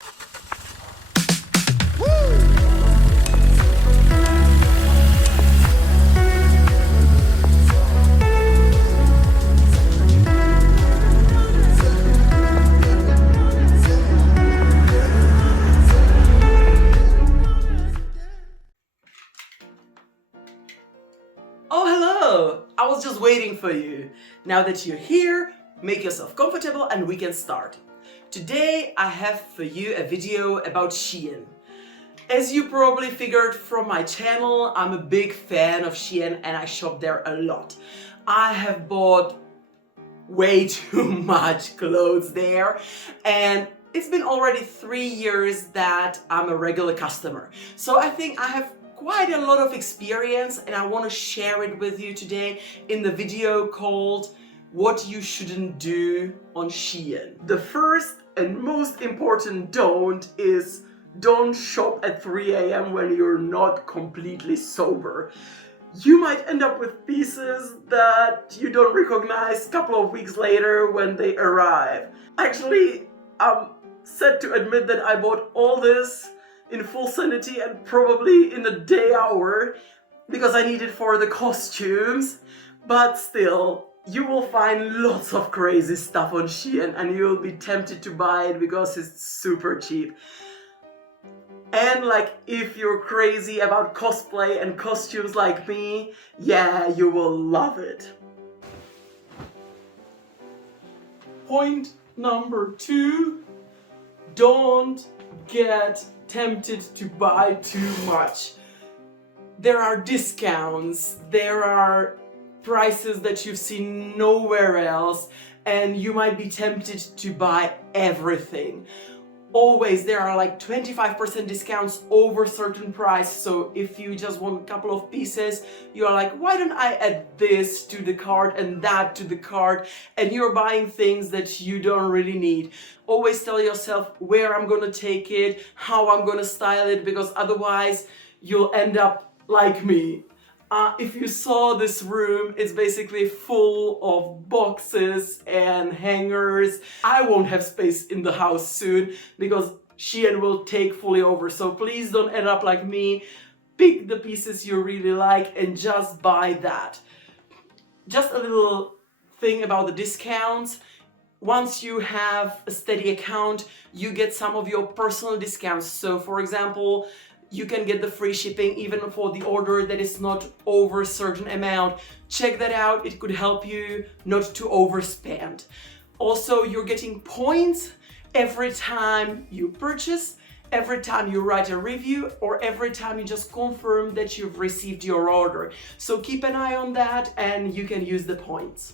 Oh, hello! I was just waiting for you. Now that you're here, make yourself comfortable and we can start. Today I have for you a video about Shein. As you probably figured from my channel, I'm a big fan of Shein and I shop there a lot. I have bought way too much clothes there, and it's been already 3 years that I'm a regular customer. So I think I have quite a lot of experience and I want to share it with you today in the video called What You Shouldn't Do on Shein. The first and most important don't is don't shop at 3 a.m. when you're not completely sober. You might end up with pieces that you don't recognize a couple of weeks later when they arrive. Actually, I'm sad to admit that I bought all this in full sanity and probably in a day hour because I need it for the costumes. But still, you will find lots of crazy stuff on Shein and you'll be tempted to buy it because it's super cheap. And like, if you're crazy about cosplay and costumes like me, yeah, you will love it. Point number 2, don't get tempted to buy too much. There are discounts, there are prices that you've seen nowhere else, and you might be tempted to buy everything. Always there are like 25% discounts over certain price, so if you just want a couple of pieces, you're like, why don't I add this to the cart and that to the cart, and you're buying things that you don't really need. Always tell yourself where I'm gonna take it, how I'm gonna style it, because otherwise you'll end up like me. If you saw this room, it's basically full of boxes and hangers. I won't have space in the house soon because Shein will take fully over. So please don't end up like me. Pick the pieces you really like and just buy that. Just a little thing about the discounts. Once you have a steady account, you get some of your personal discounts. So for example, you can get the free shipping even for the order that is not over a certain amount. Check that out, it could help you not to overspend. Also, you're getting points every time you purchase, every time you write a review, or every time you just confirm that you've received your order. So keep an eye on that and you can use the points.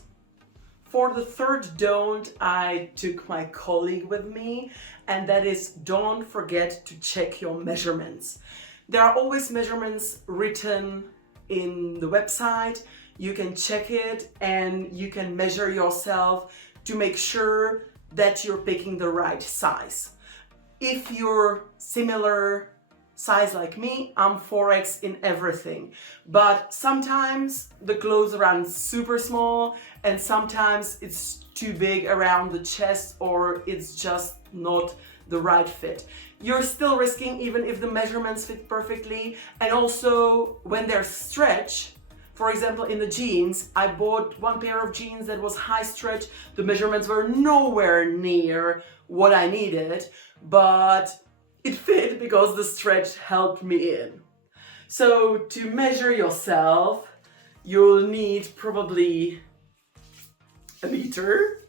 For the third don't, I took my colleague with me, and that is don't forget to check your measurements. There are always measurements written in the website. You can check it and you can measure yourself to make sure that you're picking the right size. If you're similar size like me, I'm 4X in everything, but sometimes the clothes run super small and sometimes it's too big around the chest or it's just not the right fit. You're still risking even if the measurements fit perfectly, and also when they're stretch. For example, in the jeans, I bought one pair of jeans that was high stretch. The measurements were nowhere near what I needed, but it fit because the stretch helped me in. So to measure yourself, you'll need probably a meter.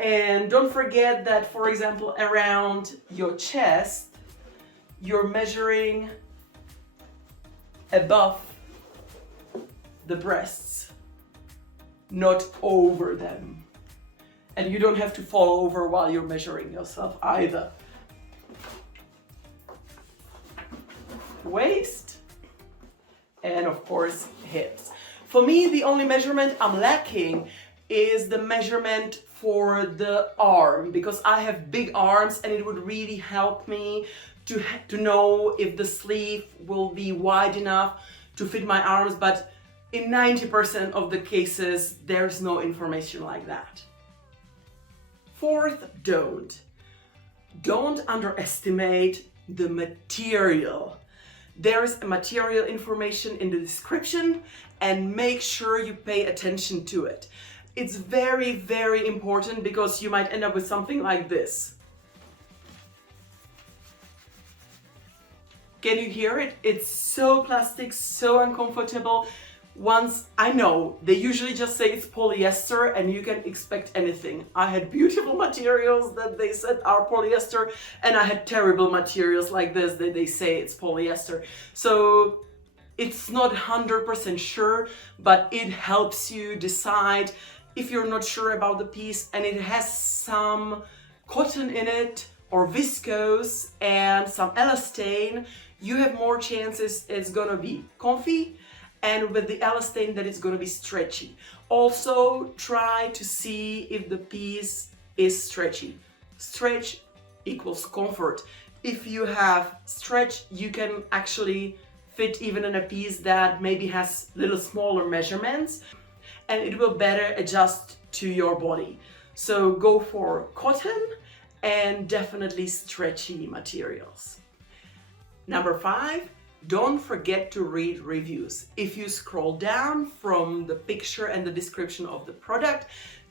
And don't forget that, for example, around your chest, you're measuring above the breasts, not over them. And you don't have to fall over while you're measuring yourself either. Waist, and of course hips. For me, the only measurement I'm lacking is the measurement for the arm, because I have big arms and it would really help me to know if the sleeve will be wide enough to fit my arms, but in 90% of the cases there's no information like that. Fourth don't. Don't underestimate the material. There is material information in the description, and make sure you pay attention to it. It's very, very important because you might end up with something like this. Can you hear it? It's so plastic, so uncomfortable. Once, I know, they usually just say it's polyester and you can expect anything. I had beautiful materials that they said are polyester, and I had terrible materials like this that they say it's polyester. So it's not 100% sure, but it helps you decide if you're not sure about the piece and it has some cotton in it or viscose and some elastane. You have more chances it's gonna be comfy, and with the elastane that it's gonna be stretchy. Also try to see if the piece is stretchy. Stretch equals comfort. If you have stretch, you can actually fit even in a piece that maybe has little smaller measurements, and it will better adjust to your body. So go for cotton and definitely stretchy materials. Number 5, don't forget to read reviews. If you scroll down from the picture and the description of the product,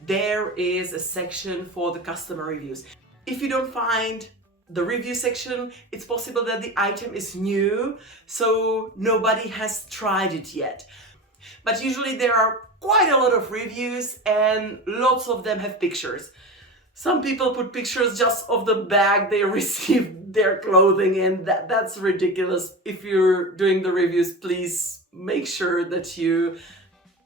there is a section for the customer reviews. If you don't find the review section, it's possible that the item is new, so nobody has tried it yet. But usually there are quite a lot of reviews and lots of them have pictures. Some people put pictures just of the bag they received their clothing in. That's ridiculous. If you're doing the reviews, please make sure that you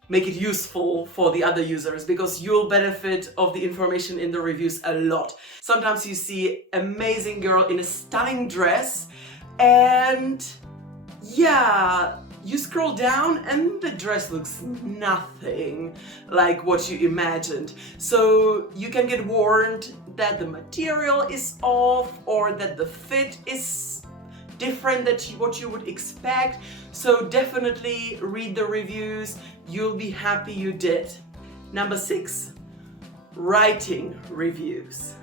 make it useful for the other users, because you'll benefit of the information in the reviews a lot. Sometimes you see amazing girl in a stunning dress and yeah, you scroll down and the dress looks nothing like what you imagined. So you can get warned that the material is off or that the fit is different than what you would expect. So definitely read the reviews. You'll be happy you did. Number 6, writing reviews.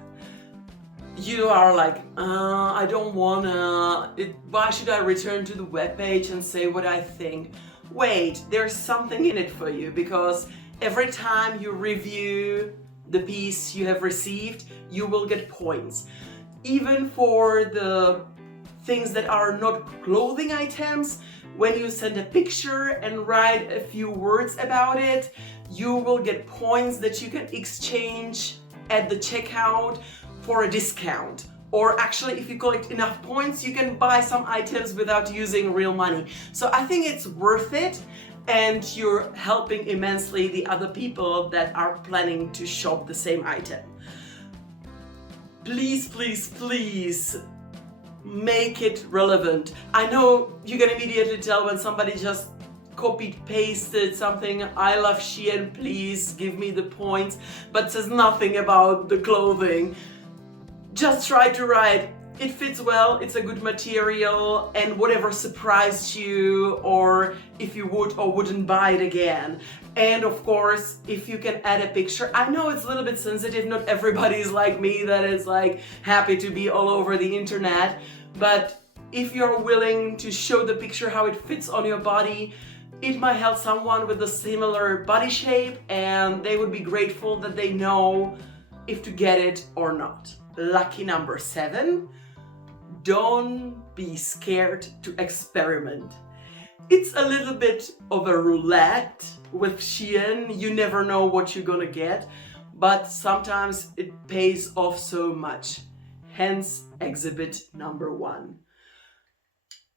You are like, I don't wanna, why should I return to the webpage and say what I think? Wait, there's something in it for you, because every time you review the piece you have received, you will get points. Even for the things that are not clothing items, when you send a picture and write a few words about it, you will get points that you can exchange at the checkout for a discount. Or actually, if you collect enough points, you can buy some items without using real money. So I think it's worth it, and you're helping immensely the other people that are planning to shop the same item. Please, please, please make it relevant. I know you can immediately tell when somebody just copied pasted something, I love Shein, please give me the points, but says nothing about the clothing. Just try to write, it fits well, it's a good material, and whatever surprised you, or if you would or wouldn't buy it again. And of course, if you can add a picture. I know it's a little bit sensitive, not everybody is like me that is like happy to be all over the internet, but if you're willing to show the picture how it fits on your body, it might help someone with a similar body shape, and they would be grateful that they know if to get it or not. Lucky number 7, don't be scared to experiment. It's a little bit of a roulette with Shein. You never know what you're gonna get, but sometimes it pays off so much. Hence, exhibit number 1.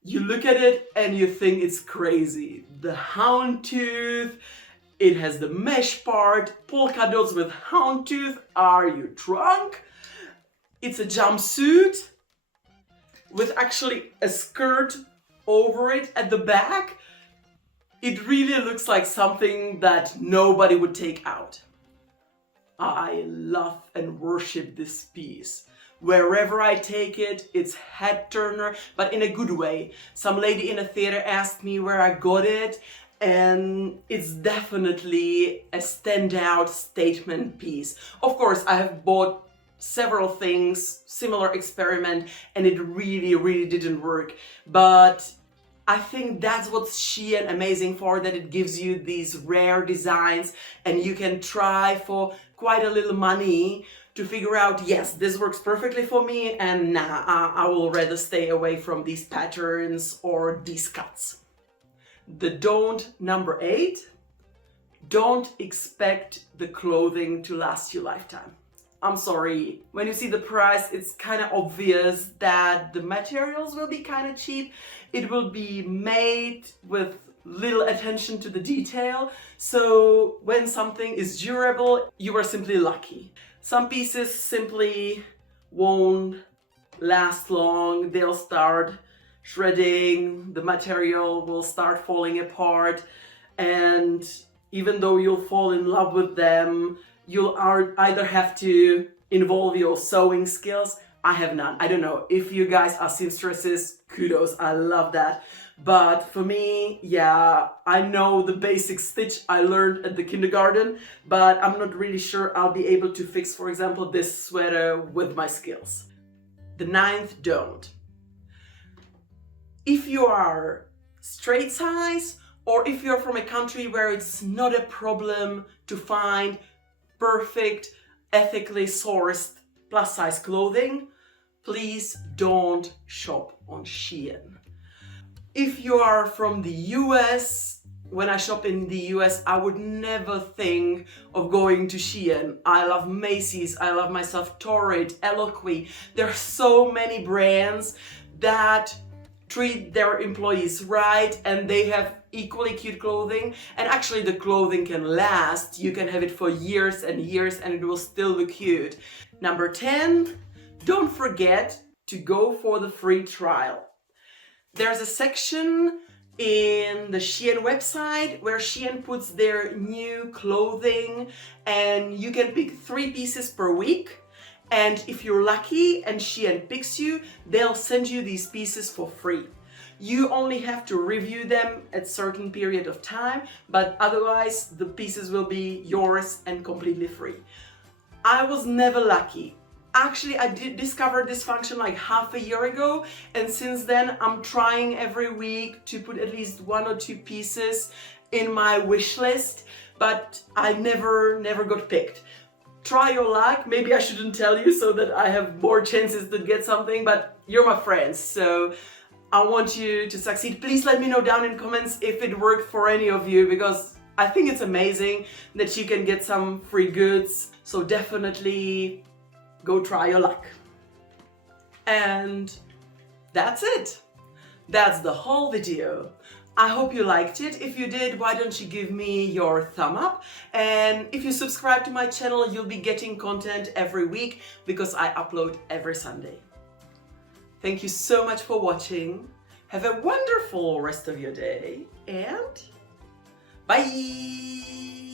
You look at it and you think it's crazy. The hound tooth, it has the mesh part, polka dots with hound tooth. Are you drunk? It's a jumpsuit with actually a skirt over it at the back. It really looks like something that nobody would take out. I love and worship this piece. Wherever I take it, it's head turner, but in a good way. Some lady in a theater asked me where I got it, and it's definitely a standout statement piece. Of course, I have bought several things, similar experiment, and it really didn't work. But I think that's what's Shein amazing for, that it gives you these rare designs and you can try for quite a little money to figure out, yes, this works perfectly for me, and nah, I will rather stay away from these patterns or these cuts. The don't number 8, don't expect the clothing to last your lifetime. I'm sorry, when you see the price, it's kind of obvious that the materials will be kind of cheap. It will be made with little attention to the detail. So when something is durable, you are simply lucky. Some pieces simply won't last long. They'll start shredding, the material will start falling apart, and even though you'll fall in love with them, you'll either have to involve your sewing skills. I have none. I don't know. If you guys are seamstresses, kudos. I love that. But for me, yeah, I know the basic stitch I learned at the kindergarten, but I'm not really sure I'll be able to fix, for example, this sweater with my skills. The 9th don't. If you are straight size, or if you're from a country where it's not a problem to find perfect, ethically sourced plus size clothing, please don't shop on Shein. If you are from the US, when I shop in the US, I would never think of going to Shein. I love Macy's, I love myself Torrid, Eloquii. There are so many brands that treat their employees right, and they have equally cute clothing, and actually the clothing can last. You can have it for years and years and it will still look cute. Number 10, don't forget to go for the free trial. There's a section in the Shein website where Shein puts their new clothing, and you can pick 3 pieces per week. And if you're lucky and Shein picks you, they'll send you these pieces for free. You only have to review them at certain period of time, but otherwise the pieces will be yours and completely free. I was never lucky. Actually, I did discover this function like half a year ago, and since then I'm trying every week to put at least 1 or 2 pieces in my wish list, but I never got picked. Try your luck. Maybe I shouldn't tell you so that I have more chances to get something, but you're my friends, so I want you to succeed. Please let me know down in comments if it worked for any of you, because I think it's amazing that you can get some free goods. So definitely go try your luck. And that's it. That's the whole video. I hope you liked it. If you did, why don't you give me your thumb up? And if you subscribe to my channel, you'll be getting content every week because I upload every Sunday. Thank you so much for watching. Have a wonderful rest of your day and bye!